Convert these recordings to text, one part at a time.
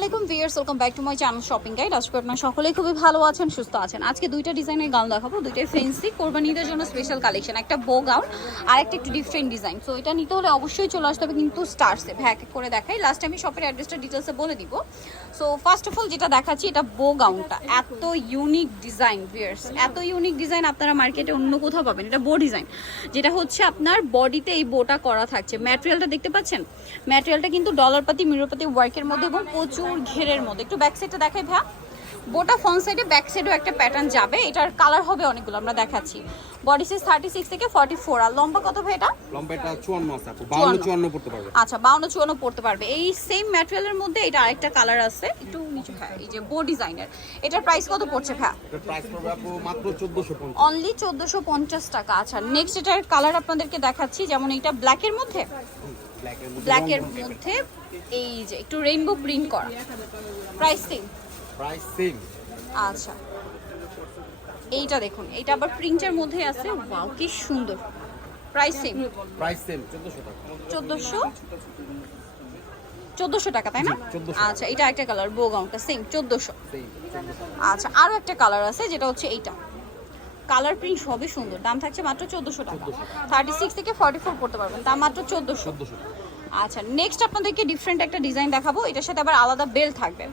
আলাইকুম viewers welcome back to my channel shopping guide আজকে আপনারা সকলেই খুবই ভালো আছেন, সুস্থ আছেন। আজকে দুইটা ডিজাইনের গাউন দেখাবো, দুইটাই ফেন্সি কোরবানিদের জন্য স্পেশাল কালেকশন একটা বো গাউন আর একটা একটু ডিফারেন্ট ডিজাইন সো এটা নিতে হলে অবশ্যই চলে আসতে হবে কিন্তু স্টারসে এক করে দেখাই। লাস্ট আমি শপের অ্যাড্রেসটা ডিটেলসে বলে দিব। সো ফার্স্ট অফ অল যেটা দেখাচ্ছি, এটা বো গাউনটা এত ইউনিক ডিজাইন ভিয়ার্স এত ইউনিক ডিজাইন আপনারা মার্কেটে অন্য কোথাও পাবেন। এটা বো ডিজাইন যেটা হচ্ছে আপনার বডিতে এই বোটা করা থাকছে। ম্যাটেরিয়ালটা দেখতে পাচ্ছেন? ম্যাটেরিয়ালটা কিন্তু ডলার পাতি মিরোপাতি ওয়ার্কের মধ্যে এবং প্রচুর ঘেরের মধ্যে। একটু ব্যাক সাইডটা দেখাই ভ্যা বোটা ফ্রন্ট সাইডে ব্যাক সাইডেও একটা প্যাটার্ন যাবে। এটার কালার হবে অনেকগুলো আমরা দেখাচ্ছি। বডি সাইজ থার্টি সিক্স থেকে ফর্টি ফোর আর লম্বা কত ভাই এটা? লম্বা এটা চুয়ান্ন আছে বাউন্ন চুয়ান্ন। পড়তে পারবে। আচ্ছা বাউন্ন চুয়ান্ন পড়তে পারবে। এই সেম ম্যাটেরিয়ালের মধ্যে এটা আরেকটা কালার আছে। একটু নিচে হ্যাঁ এই যে বো ডিজাইনের এটার প্রাইস কত পড়ছে এটার প্রাইস পড়বে আপু মাত্র চোদ্দশো পঞ্চাশ। অনলি চোদ্দোশো পঞ্চাশ টাকা। আচ্ছা নেক্সট এটার কালার আপনাদেরকে দেখাচ্ছি। যেমন এটা মধ্যে? ব্ল্যাকের মধ্যে ব্ল্যাকের মধ্যে এই যে একটু রেইনবো প্রিন্ট করা। প্রাইস সেম প্রাইস সেম আচ্ছা। এইটা দেখুন এটা আবার প্রিন্টের মধ্যে আছে। ওয়াও কি সুন্দর। প্রাইস সেম প্রাইস সেম চোদ্দশো টাকা। চোদ্দোশো? চোদ্দোশো টাকা তাই না? আচ্ছা এটা একটা কালার বো গাউনটা সেম চোদ্দোশো। সেম চোদ্দশো আচ্ছা আরও একটা কালার আছে যেটা হচ্ছে এইটা। কালার প্রিন্ট সবই সুন্দর। দাম থাকছে মাত্র চোদ্দোশো টাকা। থার্টি সিক্স থেকে ফর্টি ফোর করতে পারবেন। দাম মাত্র চোদ্দোশো। চোদ্দশো আচ্ছা নেক্সট আপনাদেরকে ডিফারেন্ট একটা ডিজাইন দেখাবো। এটার সাথে আবার আলাদা বেল থাকবে।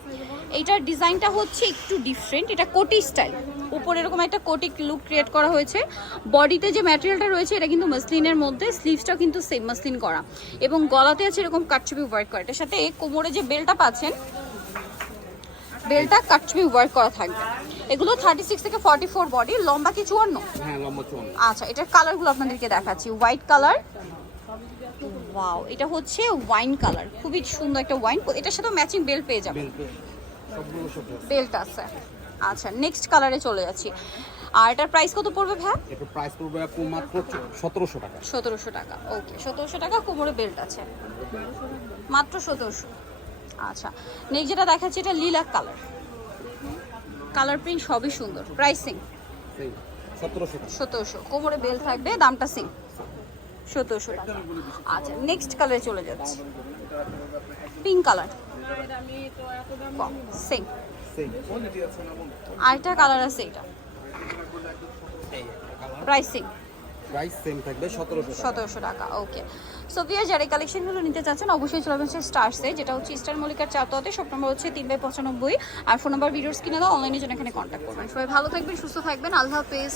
এইটার ডিজাইনটা হচ্ছে একটু ডিফারেন্ট এটা কোটি স্টাইল উপরে এরকম একটা কোটি লুক ক্রিয়েট করা হয়েছে। বডিতে যে ম্যাটেরিয়ালটা রয়েছে এটা কিন্তু মাসলিনের মধ্যে স্লিভসটাও কিন্তু সেম মাসলিন করা। এবং গলাতে আছে এরকম কাটছবি ওয়ার্ক করা। এটার সাথে কোমরে যে বেলটা পাচ্ছেন বেলটা কাটছবি ওয়ার্ক করা থাকবে। এগুলো থার্টি সিক্স থেকে ফর্টি ফোর বডি লম্বা কি চুয়ান্ন? হ্যাঁ চুয়ান্ন। আচ্ছা এটার কালারগুলো আপনাদেরকে দেখাচ্ছি। হোয়াইট কালার ওয়াও এটা হচ্ছে ওয়াইন কালার খুবই সুন্দর একটা ওয়াইন এটার সাথে ম্যাচিং বেল পেয়ে যাবে। বেল্ট আছে। আচ্ছা নেক্সট কালারে চলে যাচ্ছি। আর এটার প্রাইস কত পড়বে ভ্যা এটার প্রাইস পড়বে আপু মাত্র সতেরোশো টাকা। সতেরোশো টাকা ওকে সতেরোশো টাকা কোমরে বেল্ট আছে। মাত্র সতেরোশো। আচ্ছা নেক্সট যেটা দেখাচ্ছি এটা লিলাক কালার কালার প্রিন্ট সবই সুন্দর। প্রাইসিং সেম সতেরোশো টাকা। সতেরোশো কোমরে বেল থাকবে দামটা সেম সতেরোশো টাকা। আচ্ছা নেক্সট কালারে চলে যাচ্ছে। পিঙ্ক কালার সেম আরেকটা কালার আছে এটা। প্রাইসিং প্রাইস সেম থাকবে সতেরোশো টাকা। ওকে সো ভিয়ার যারা এই কালেকশনগুলো নিতে চাচ্ছেন অবশ্যই চলে আসবেন স্টার্সে যেটা হচ্ছে স্টার নম্বর হচ্ছে তিন বাই পঁচানব্বই। আর ফোন নাম্বার ভিডিওস কিনে দাও অনলাইনের জন্য এখানে কন্ট্যাক্ট করবেন। সবাই ভালো থাকবেন সুস্থ থাকবেন। আল্লাহ হাফেজ।